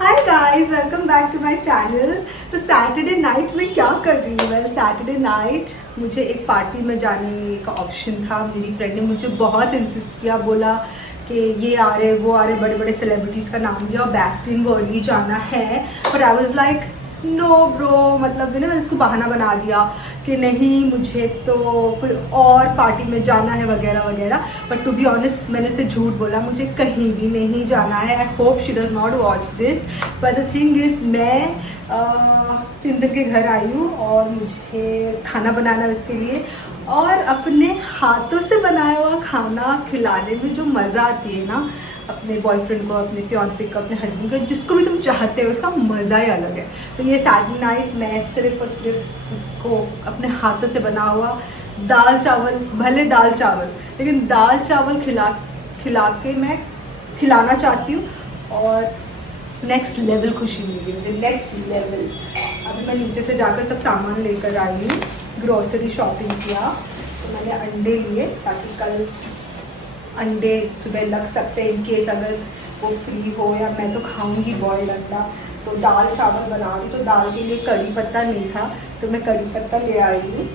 Hi guys, welcome back to my channel. तो Saturday night में क्या कर रही हूँ मैं? सैटरडे नाइट मुझे एक पार्टी में जाने का ऑप्शन था। मेरी फ्रेंड ने मुझे बहुत इंसिस्ट किया, बोला कि ये आ रहे वो आ रहे, बड़े बड़े सेलिब्रिटीज़ का नाम दिया और बेस्टिन वर्ली जाना है। But I was like no bro, मतलब मैंने इसको बहाना बना दिया कि नहीं, मुझे तो कोई और पार्टी में जाना है वगैरह वगैरह। बट टू बी ऑनेस्ट मैंने उसे झूठ बोला, मुझे कहीं भी नहीं जाना है। I hope she does not watch this. But the thing is, मैं चिंतन के घर आई हूँ और मुझे खाना बनाना है उसके लिए। और अपने हाथों से बनाया हुआ खाना खिलाने में जो मज़ा आती है ना, अपने बॉयफ्रेंड को, अपने फियांसे को, अपने हस्बैंड को, जिसको भी तुम चाहते हो, उसका मज़ा ही अलग है। तो ये सैटरडे नाइट मैं सिर्फ और सिर्फ उसको अपने हाथों से बना हुआ दाल चावल, भले दाल चावल, लेकिन दाल चावल खिला के मैं खिलाना चाहती हूँ। और नेक्स्ट लेवल खुशी मिली मुझे, नेक्स्ट लेवल। अभी मैं नीचे से जाकर सब सामान लेकर आई हूँ, ग्रॉसरी शॉपिंग किया। तो मैंने अंडे लिए ताकि कल अंडे सुबह लग सकते हैं, इनकेस अगर वो फ्री हो, या मैं तो खाऊंगी बॉइल्ड अंडा। तो दाल चावल बना रही, तो दाल के लिए कड़ी पत्ता नहीं था तो मैं कड़ी पत्ता ले आई हूँ।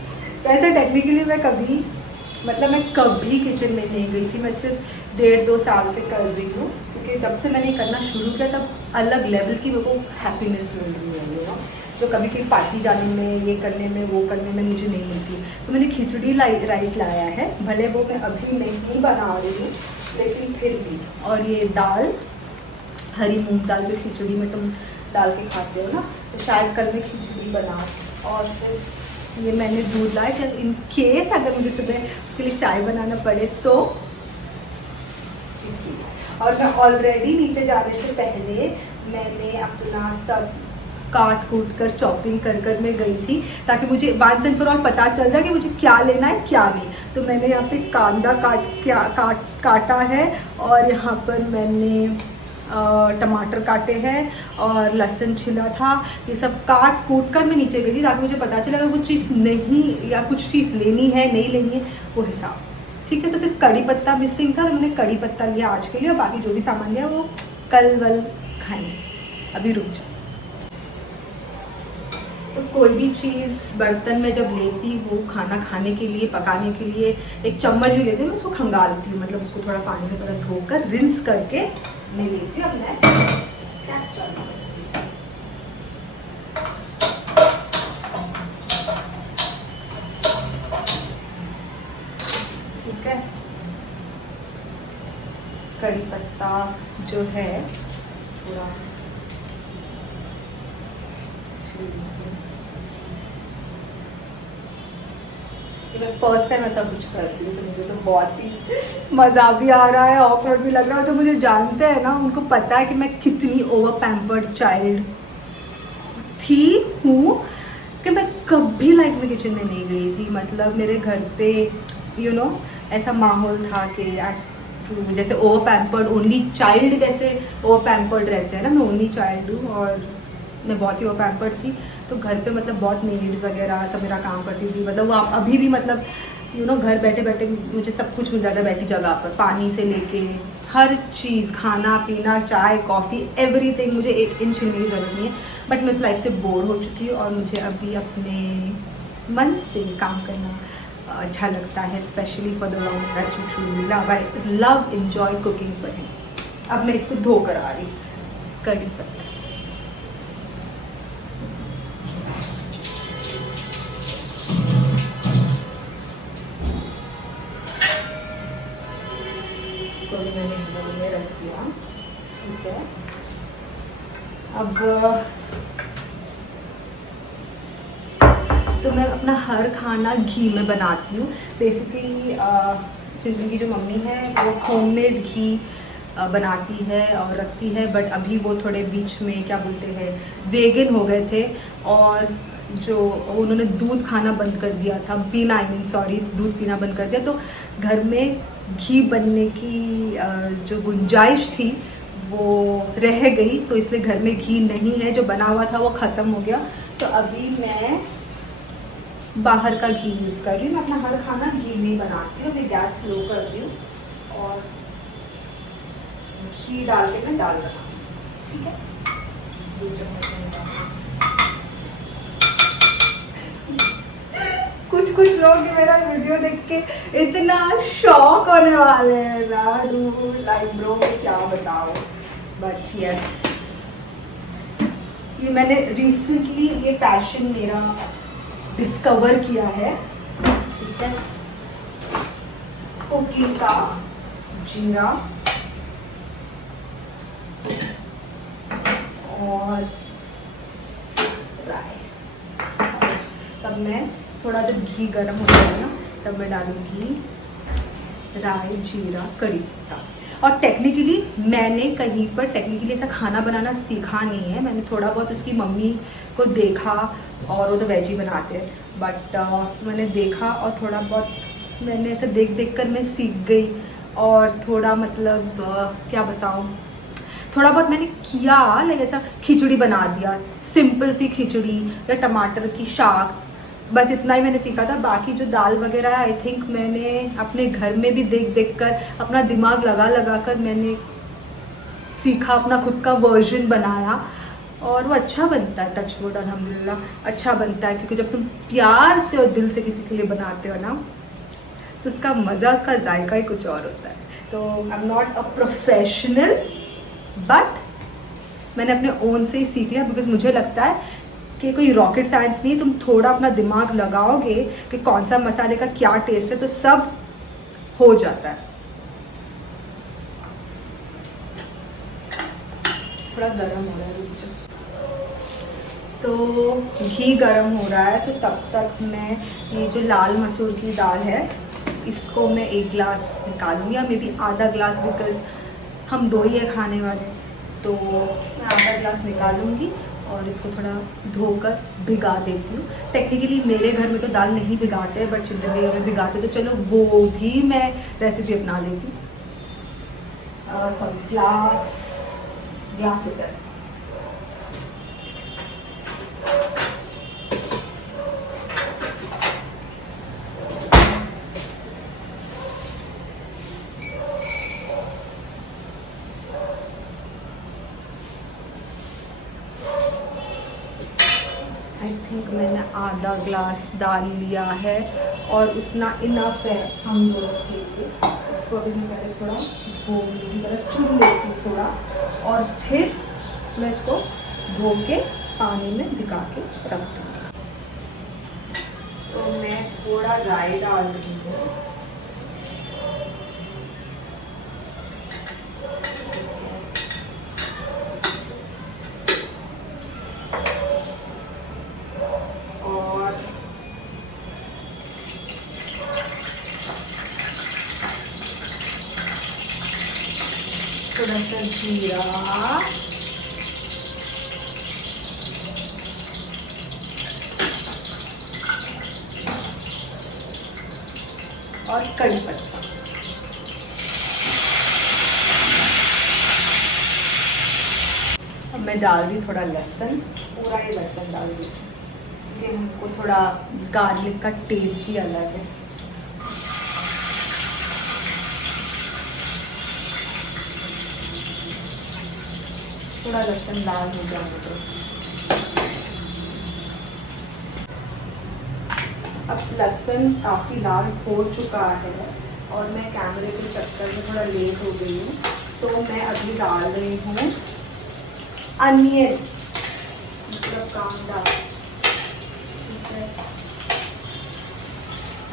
वैसे टेक्निकली मैं कभी किचन में नहीं गई थी, मैं सिर्फ 1.5-2 साल से कर रही हूँ, क्योंकि जब से मैंने करना शुरू किया तब अलग लेवल की मेरे को हैप्पीनेस मिल रही है, यू नो, जो कभी कभी पार्टी जाने में, ये करने में, वो करने में मुझे नहीं मिलती। तो मैंने खिचड़ी राइस लाया है, भले वो मैं अभी नहीं बना रही हूँ लेकिन फिर भी। और ये दाल, हरी मूंग दाल, जो खिचड़ी में तुम डाल के खाते हो ना, तो शायद कल मैं खिचड़ी बना। और फिर ये मैंने दूध लाया कि इन केस अगर मुझे सुबह उसके लिए चाय बनाना पड़े तो इसलिए। और मैं ऑलरेडी नीचे जाने से पहले मैंने अपना सब काट कूट कर, चॉपिंग कर मैं गई थी, ताकि मुझे वंस एंड फॉर ऑल पता चल जाए कि मुझे क्या लेना है क्या नहीं। तो मैंने यहाँ पे कांदा काटा है, और यहाँ पर मैंने टमाटर काटे हैं और लहसुन छिला था। ये सब काट कूट कर मैं नीचे गई थी ताकि मुझे पता चले अगर कुछ चीज़ नहीं, या कुछ चीज़ लेनी है नहीं लेनी है, वो हिसाब से। ठीक है, तो सिर्फ कड़ी पत्ता मिसिंग था, तो मैंने कड़ी पत्ता लिया आज के लिए, और बाकी जो भी सामान लिया वो कल वल खाएंगे। अभी रुक जाओ। तो कोई भी चीज़ बर्तन में जब लेती हूँ खाना खाने के लिए, पकाने के लिए, एक चम्मच भी लेती हूँ, मैं उसको खंगालती हूँ, मतलब उसको थोड़ा पानी में थोड़ा धोकर रिंस करके मैं लेती हूँ। अब मैं गैस चालू करती हूँ। ठीक है, कड़ी पत्ता जो है थोड़ा मैं फर्स्ट टाइम ऐसा कुछ कर रही हूँ, तो मुझे तो बहुत ही मज़ा भी आ रहा है, ऑकवर्ड भी लग रहा है। जो मुझे जानते हैं ना, उनको पता है कि मैं कितनी ओवर पैम्पर्ड चाइल्ड हूँ, कि मैं कभी लाइफ में किचन में नहीं गई थी। मतलब मेरे घर पे यू नो ऐसा माहौल था कि जैसे ओवर पैम्पर्ड ओनली चाइल्ड कैसे ओवर पैम्पर्ड रहते हैं ना, मैं ओनली चाइल्ड हूँ और मैं बहुत ही ओवर पैम्पर्ड थी। तो घर पे मतलब बहुत मेड्स वगैरह सब मेरा काम करती थी। मतलब वो अभी भी मतलब यू नो घर बैठे बैठे मुझे सब कुछ मिल जाता है बैठी जगह पर, पानी से लेके हर चीज़, खाना पीना, चाय कॉफ़ी, एवरीथिंग, मुझे 1 इंच हिलने की ज़रूरत नहीं है। बट मैं उस लाइफ से बोर हो चुकी हूँ और मुझे अभी अपने मन से काम करना अच्छा लगता है, specially for the long that you truly love. I love enjoy cooking for him. अब मैं इसको धो कर आ रही कड़ी पत्ता। मैंने बोल में रख दिया। ठीक है, अब तो मैं अपना हर खाना घी में बनाती हूँ। बेसिकली चिंतन की जो मम्मी है वो होममेड घी बनाती है और रखती है, बट अभी वो थोड़े बीच में क्या बोलते हैं वेगन हो गए थे, और जो उन्होंने दूध खाना बंद कर दिया था, पीना, आई मीन सॉरी, दूध पीना बंद कर दिया। तो घर में घी बनने की जो गुंजाइश थी वो रह गई, तो इसलिए घर में घी नहीं है, जो बना हुआ था वो ख़त्म हो गया। तो अभी मैं बाहर का घी यूज़ कर रही हूँ। मैं अपना हर खाना घी में बनाती हूँ। मैं गैस स्लो करती हूँ और घी डाल के मैं दाल बनाती हूँ। ठीक है, कुछ कुछ लोग मेरा वीडियो देख के इतना शॉक होने वाले हैं ना, लाइक ब्रो क्या बताओ। बट यस, ये मैंने रिसेंटली ये पैशन मेरा डिस्कवर किया है, ठीक है। कुकिंग का जीरा और राई। तब मैं थोड़ा जब घी गर्म हो जाएगा ना, तब मैं डालूंगी राई, जीरा, कड़ी पत्ता। और टेक्निकली मैंने कहीं पर टेक्निकली ऐसा खाना बनाना सीखा नहीं है, मैंने थोड़ा बहुत उसकी मम्मी को देखा, और वो तो वेज ही बनाते हैं, बट मैंने देखा और थोड़ा बहुत मैंने ऐसे देख देख कर मैं सीख गई। और थोड़ा मतलब क्या बताऊँ, थोड़ा बहुत मैंने किया, लाइक ऐसा खिचड़ी बना दिया, सिंपल सी खिचड़ी या टमाटर की शाक, बस इतना ही मैंने सीखा था। बाकी जो दाल वगैरह आई थिंक मैंने अपने घर में भी देख देख कर, अपना दिमाग लगा लगा कर मैंने सीखा, अपना खुद का वर्जन बनाया, और वो अच्छा बनता है। टच वुड, अल्हम्दुलिल्लाह अच्छा बनता है, क्योंकि जब तुम प्यार से और दिल से किसी के लिए बनाते हो ना, तो उसका मज़ा, उसका जायका ही कुछ और होता है। तो I am not a professional, but मैंने अपने ओन से ही सीख लिया, बिकॉज मुझे लगता है कि कोई रॉकेट साइंस नहीं, तुम थोड़ा अपना दिमाग लगाओगे कि कौन सा मसाले का क्या टेस्ट है, तो सब हो जाता है। थोड़ा गरम हो रहा है, रुक जाओ। तो घी गरम हो रहा है, तो तब तक मैं ये जो लाल मसूर की दाल है, इसको मैं 1 गिलास निकालूंगी, या मे बी आधा गिलास, बिकॉज हम 2 ही है खाने वाले, तो मैं आधा गिलास निकालूंगी और इसको थोड़ा धोकर भिगा देती हूँ। टेक्निकली मेरे घर में तो दाल नहीं भिगाते, बट जिंदगी में भिगाते, तो चलो वो भी मैं रेसिपी अपना लेती हूँ। सॉरी, ग्लास इधर। आई थिंक मैंने आधा ग्लास दाल लिया है, और उतना इनफ है हम लोग के लिए। इसको अभी मैं पहले थोड़ा धो लूँगी, मतलब चुन लेती हूँ थोड़ा, और फिर मैं इसको धो के पानी में भिगा के रख दूँगी। तो मैं थोड़ा राई डाल रही हूँ, थोड़ा सा जीरा, और कड़ी पत्ता। अब मैं डाल दी थोड़ा लहसुन, पूरा ही लहसुन डाल दी, क्योंकि हमको थोड़ा गार्लिक का टेस्ट ही अलग है। थोड़ा लहसुन लाल हो जाने दो। अब लहसुन काफ़ी लाल हो चुका है, और मैं कैमरे के चक्कर में थोड़ा लेट हो गई हूँ, तो मैं अभी डाल रही हूँ अनियन, मतलब कांदा। ठीक है,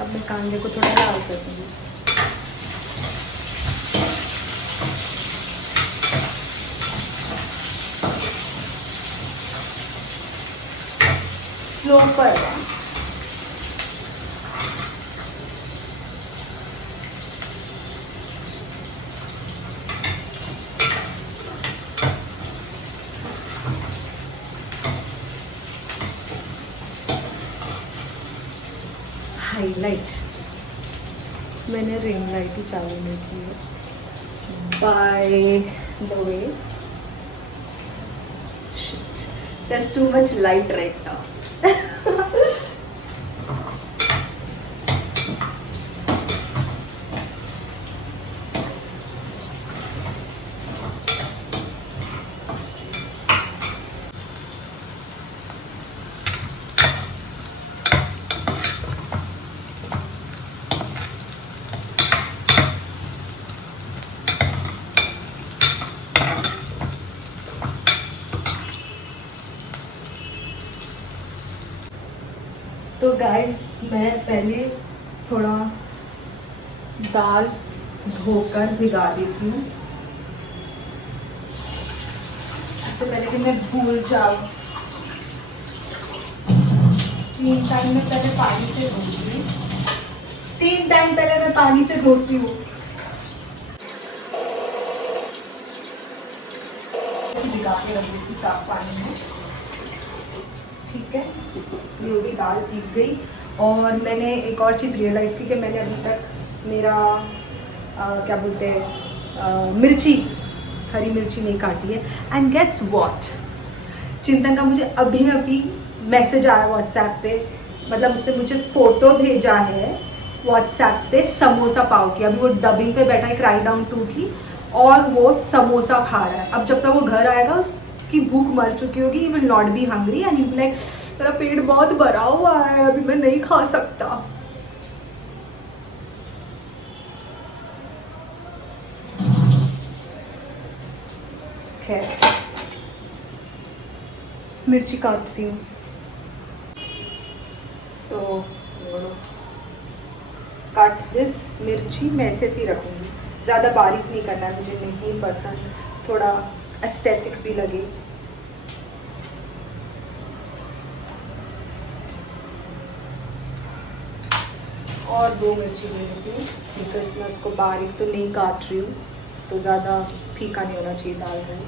अब मैं कांदे को थोड़ा लाल कर दूँगी। स्लो पर हाईलाइट, मैंने रिंग लाइट ही चालू नहीं की है, by the way. Shit, there's too much light right now. तो गाइस मैं पहले थोड़ा दाल धोकर भिगा देती हूँ, इससे पहले कि मैं भूल जाऊँ। 3 टाइम में पहले पानी से धोती हूँ, 3 टाइम पहले मैं पानी से धोती हूँ। भिगा के रख देती साफ पानी में, ठीक है। ये होगी दाल पीक गई। और मैंने एक और चीज़ रियलाइज़ की कि मैंने अभी तक मेरा क्या बोलते हैं मिर्ची, हरी मिर्ची नहीं काटी है। एंड गेस व्हाट, चिंतन का मुझे अभी मैसेज आया व्हाट्सएप पे, मतलब उसने मुझे फ़ोटो भेजा है व्हाट्सएप पे समोसा पाव की। अभी वो डबिंग पे बैठा है क्राई डाउन 2 की, और वो समोसा खा रहा है। अब जब तक वो घर आएगा उसकी भूख मर चुकी होगी, he will not be hungry and he will like मेरा पेट बहुत भरा हुआ है, अभी मैं नहीं खा सकता। खैर मिर्ची काटती हूँ। सो कट दिस मिर्ची मैं ऐसे ही रखूँगी, ज़्यादा बारीक नहीं करना है, मुझे नहीं पसंद, थोड़ा एस्थेटिक भी लगे। और 2 मिर्ची ले लेती हूँ, बिकॉज मैं उसको बारीक तो नहीं काट रही हूँ, तो ज़्यादा फीका नहीं होना चाहिए दाल में।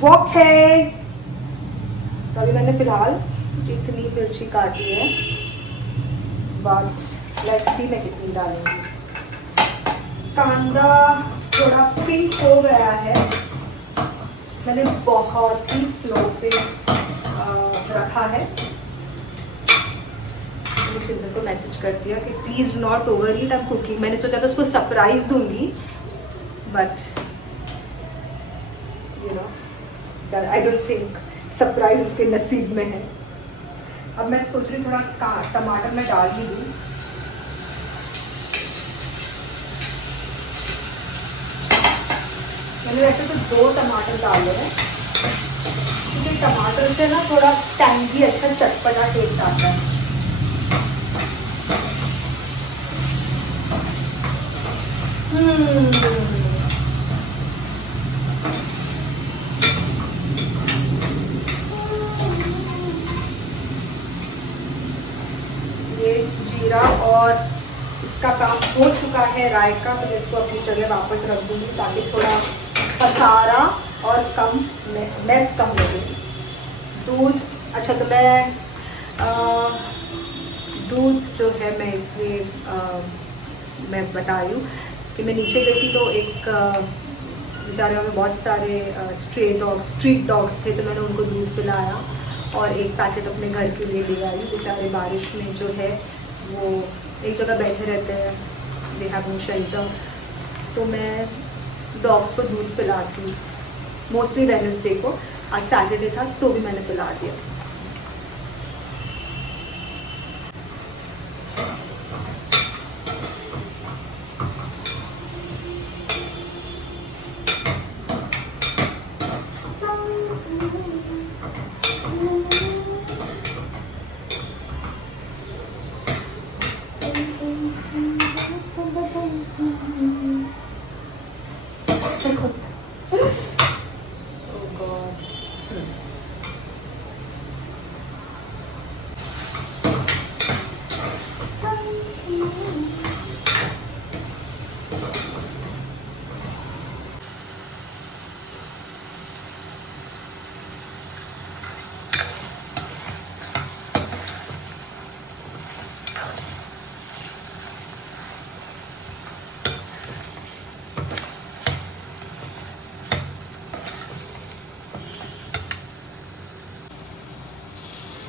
वॉक है। तो अभी मैंने फिलहाल इतनी मिर्ची काटी है, बट लेट्स सी मैं कितनी डालूंगी। कांदा थोड़ा पिंक हो गया है, मैंने बहुत ही स्लो पे रखा है। मैंने चिंतन को मैसेज कर दिया कि please not over eat, I am cooking. मैंने सोचा था उसको सरप्राइज दूंगी, but you know I don't think surprise उसके नसीब में है। अब मैं सोच रही हूँ थोड़ा टमाटर मैं डाल ही दूँ। मैंने वैसे तो 2 टमाटर डाले हैं, क्योंकि टमाटर से ना थोड़ा टैंगी अच्छा चटपटा टेस्ट आता है। ये जीरा और इसका काम हो चुका है, राई का, तो मैं इसको अपनी जगह वापस रख दूँगी ताकि थोड़ा पसारा और कम मैस कम लगे। दूध, अच्छा तो दूध जो है मैं इसलिए मैं बता रही हूँ कि मैं नीचे गई थी तो एक बेचारे में बहुत सारे स्ट्रीट डॉग्स थे, तो मैंने उनको दूध पिलाया और एक पैकेट अपने घर के लिए ले आई। बेचारे बारिश में जो है वो एक जगह बैठे रहते हैं, दे हैव नो शेल्टर, तो मैं डॉग्स को दूध पिलाती हूँ मोस्टली वेडनेसडे को। आज सैटरडे था तो भी मैंने पिला दिया।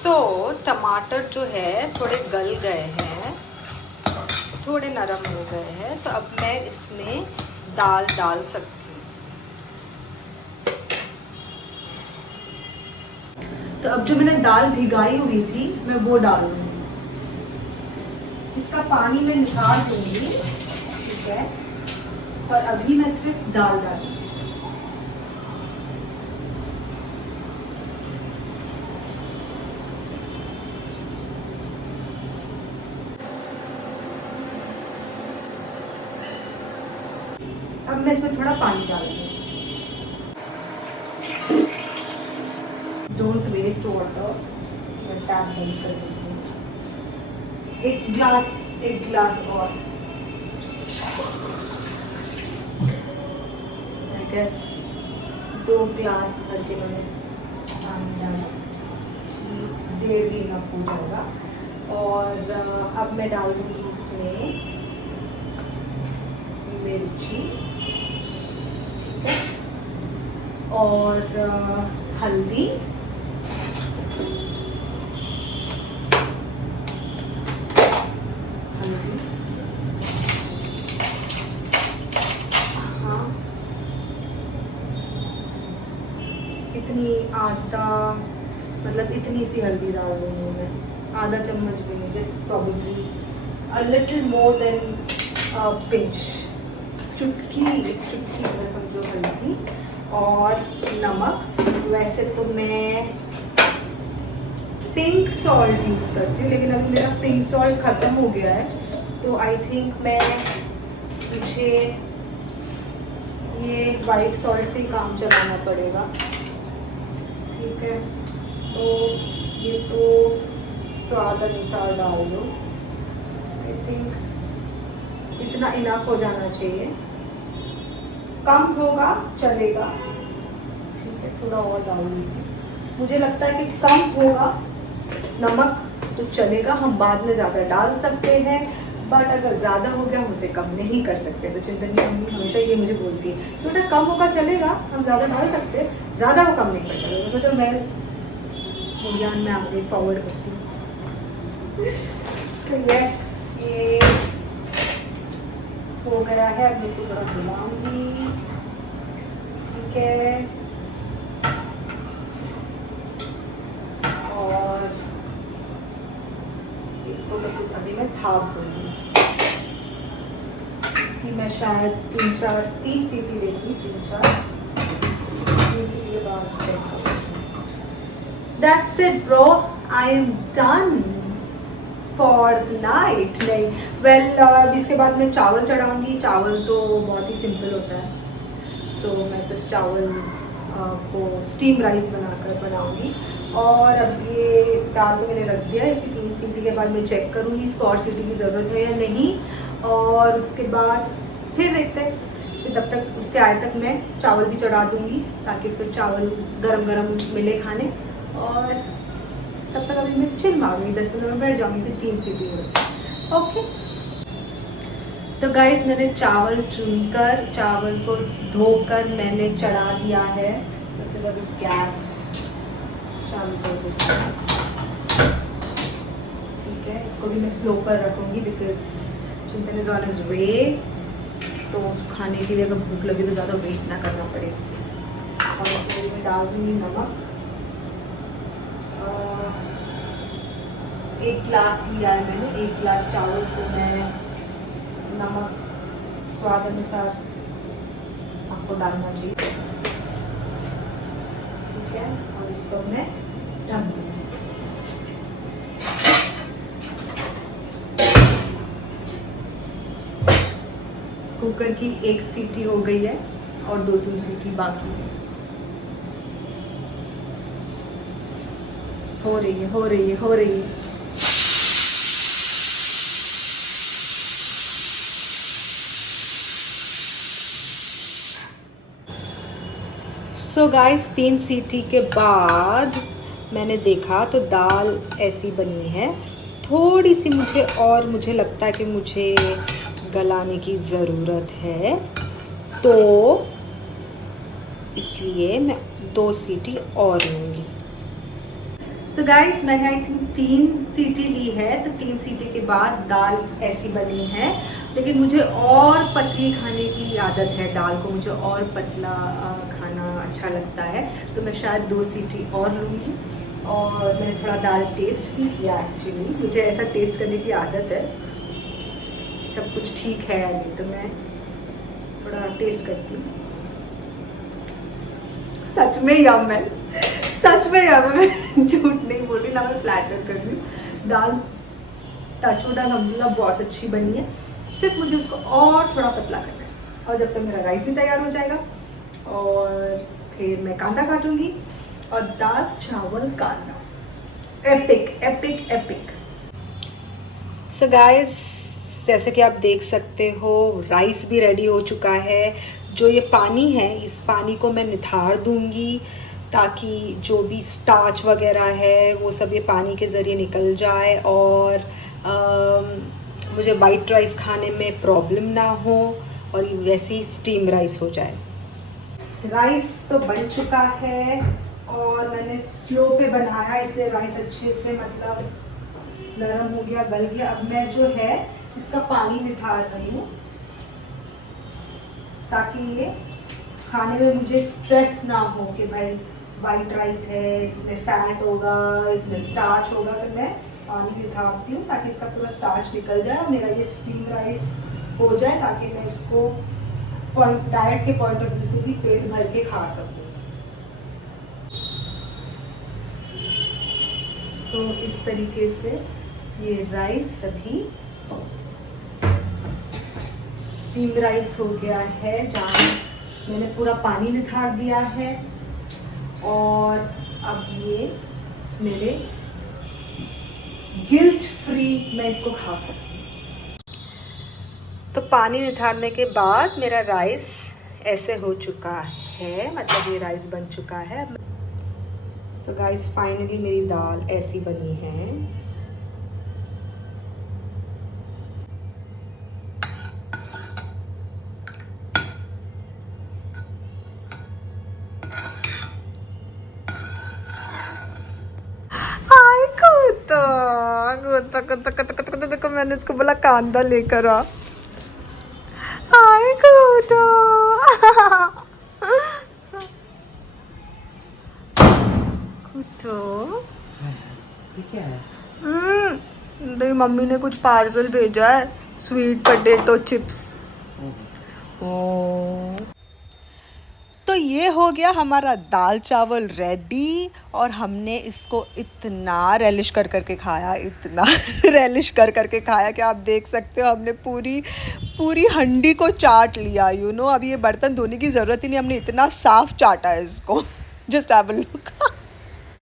तो टमाटर जो है थोड़े गल गए हैं, थोड़े नरम हो गए हैं, तो अब मैं इसमें दाल डाल सकती हूँ। तो अब जो मैंने दाल भिगाई हुई थी मैं वो डाल दूँगी। इसका पानी मैं निकाल दूँगी, ठीक है। और अभी मैं सिर्फ दाल डालूँगी। अब मैं इसमें थोड़ा पानी डाल दूँगी। डोंट वेस्ट वाटर, मैं टैप बंद कर देती हूँ। एक ग्लास और, आई गेस 2 ग्लास भर के मैंने पानी डाला, 1.5 भी इनफ हो जाएगा। और अब मैं डाल दूँगी इसमें मिर्ची, ठीक है, और हल्दी, हाँ, इतनी आधा, मतलब इतनी सी हल्दी डाल दूँगी मैं, आधा चम्मच भी नहीं, just probably a little more than pinch, एक चुटकी है समझो हल्दी। और नमक, वैसे तो मैं पिंक सॉल्ट यूज़ करती हूँ, लेकिन अभी मेरा पिंक सॉल्ट ख़त्म हो गया है, तो आई थिंक मुझे ये वाइट सॉल्ट से ही काम चलाना पड़ेगा, ठीक है। तो ये तो स्वाद अनुसार डाल दो, आई थिंक इतना इनफ हो जाना चाहिए, कम होगा चलेगा, ठीक है, थोड़ा और डाल दीजिए। मुझे लगता है कि कम होगा नमक तो चलेगा, हम बाद में ज़्यादा डाल सकते हैं, बट अगर ज़्यादा हो गया हम उसे कम नहीं कर सकते। तो चिंतनी मम्मी हमेशा ये मुझे बोलती है तो बेटा कम होगा चलेगा, हम ज़्यादा डाल सकते हैं, ज़्यादा वो कम नहीं कर सकते। तो सोचो मैं ज्ञान में आगे फॉरवर्ड करती हूँ। तो यस, ये हो गया है, अब इसको थोड़ा हिलाऊंगी, ठीक है। और इसको तो अभी मैं थाप दूंगी, इसकी मैं शायद 3 सीटी लेंगी, 3 सीटी के बाद that's it bro, I am done for the night. नहीं वेल, इसके बाद मैं चावल चढ़ाऊंगी। चावल तो बहुत ही सिंपल होता है, सो मैं सिर्फ चावल को स्टीम राइस बनाऊंगी। और अब ये दाल तो मैंने रख दिया, इसकी 3 सीटी के बाद मैं चेक करूँगी इसको और सीटी की ज़रूरत है या नहीं, और उसके बाद फिर देखते हैं। फिर तब तक उसके आए तक मैं चावल भी चढ़ा दूँगी, ताकि फिर चावल गरम गरम मिले खाने। और तब तक अभी मैं चिल मारूंगी, 10 मिनट में बैठ जाऊँगी, सिर्फ 3 सीटी में, ओके। तो गाइस, मैंने चावल चुनकर, चावल को धोकर मैंने चढ़ा दिया है। जैसे अभी गैस चालू कर देती हूँ, ठीक है। इसको भी मैं स्लो पर रखूँगी बिकॉज चिंतन इज ऑन हिज वे, तो खाने के लिए अगर भूख लगे तो ज़्यादा वेट ना करना पड़े। और फिर मैं डाल दूँगी नमक, 1 गिलास लिया है मैंने, 1 गिलास चावल को मैं नमक स्वाद अनुसार आपको डालना चाहिए, ठीक है। और इसको मैं ढक दूँगी। कुकर की 1 सीटी हो गई है और 2-3 सीटी बाकी है। हो रही है। सो गाइस, 3 सीटी के बाद मैंने देखा तो दाल ऐसी बनी है। थोड़ी सी मुझे लगता है कि मुझे गलाने की ज़रूरत है, तो इसलिए मैं 2 सीटी और लूँगी। सो गाइस, मैंने आई थिंक 3 सीटी ली है, तो 3 सीटी के बाद दाल ऐसी बनी है। लेकिन मुझे और पतली खाने की आदत है, दाल को मुझे और पतला खाना अच्छा लगता है, तो मैं शायद 2 सीटी और लूँगी। और मैंने थोड़ा दाल टेस्ट भी किया। एक्चुअली मुझे ऐसा टेस्ट करने की आदत है, सब कुछ ठीक है या नहीं, तो मैं थोड़ा टेस्ट करती हूँ। सच में यम है, सच में यम है, मैं झूठ नहीं बोल रही, ना मैं फ्लैटर कर रही हूँ। दाल टचवुड अल्हम्दुलिल्लाह बहुत अच्छी बनी है, सिर्फ मुझे उसको और थोड़ा पतला करना है। और जब तक मेरा राइस भी तैयार हो जाएगा और फिर मैं कांदा काटूंगी और दाल चावल कांदा, epic epic epic. So guys, जैसे कि आप देख सकते हो राइस भी रेडी हो चुका है। जो ये पानी है, इस पानी को मैं निथार दूंगी ताकि जो भी स्टार्च वगैरह है वो सब ये पानी के ज़रिए निकल जाए और मुझे वाइट राइस खाने में प्रॉब्लम ना हो और ये वैसी स्टीम राइस हो जाए। राइस तो बन चुका है और मैंने स्लो पे बनाया, इसलिए राइस अच्छे से मतलब नरम हो गया, गल गया। अब मैं जो है इसका पानी निथार रही हूँ ताकि ये खाने में मुझे स्ट्रेस ना हो कि भाई वाइट राइस है, इसमें फैट होगा, इसमें स्टार्च होगा। तो मैं पानी निथारती हूँ ताकि इसका पूरा स्टार्च निकल जाए और मेरा ये स्टीम राइस हो जाए, ताकि मैं इसको डाइट के पॉइंट ऑफ व्यू से भी पेट भर के खा सकूँ। तो इस तरीके से ये राइस अभी स्टीम राइस हो गया है, जहाँ मैंने पूरा पानी निथार दिया है और अब ये मेरे गिल्ट फ्री मैं इसको खा सकती हूँ। तो पानी निथारने के बाद मेरा राइस ऐसे हो चुका है, मतलब ये राइस बन चुका है। सो गाइस, फाइनली मेरी दाल ऐसी बनी है। देखो मैंने इसको बोला कांदा लेकर आ। हाय कुतो, कुतो क्या है? मेरी मम्मी ने कुछ पार्सल भेजा है, स्वीट पोटैटो चिप्स। तो ये हो गया हमारा दाल चावल रेडी और हमने इसको इतना रेलिश कर करके खाया, इतना रेलिश कर करके खाया कि आप देख सकते हो हमने पूरी हंडी को चाट लिया। अब ये बर्तन धोने की ज़रूरत ही नहीं, हमने इतना साफ चाटा है इसको। Just have a look.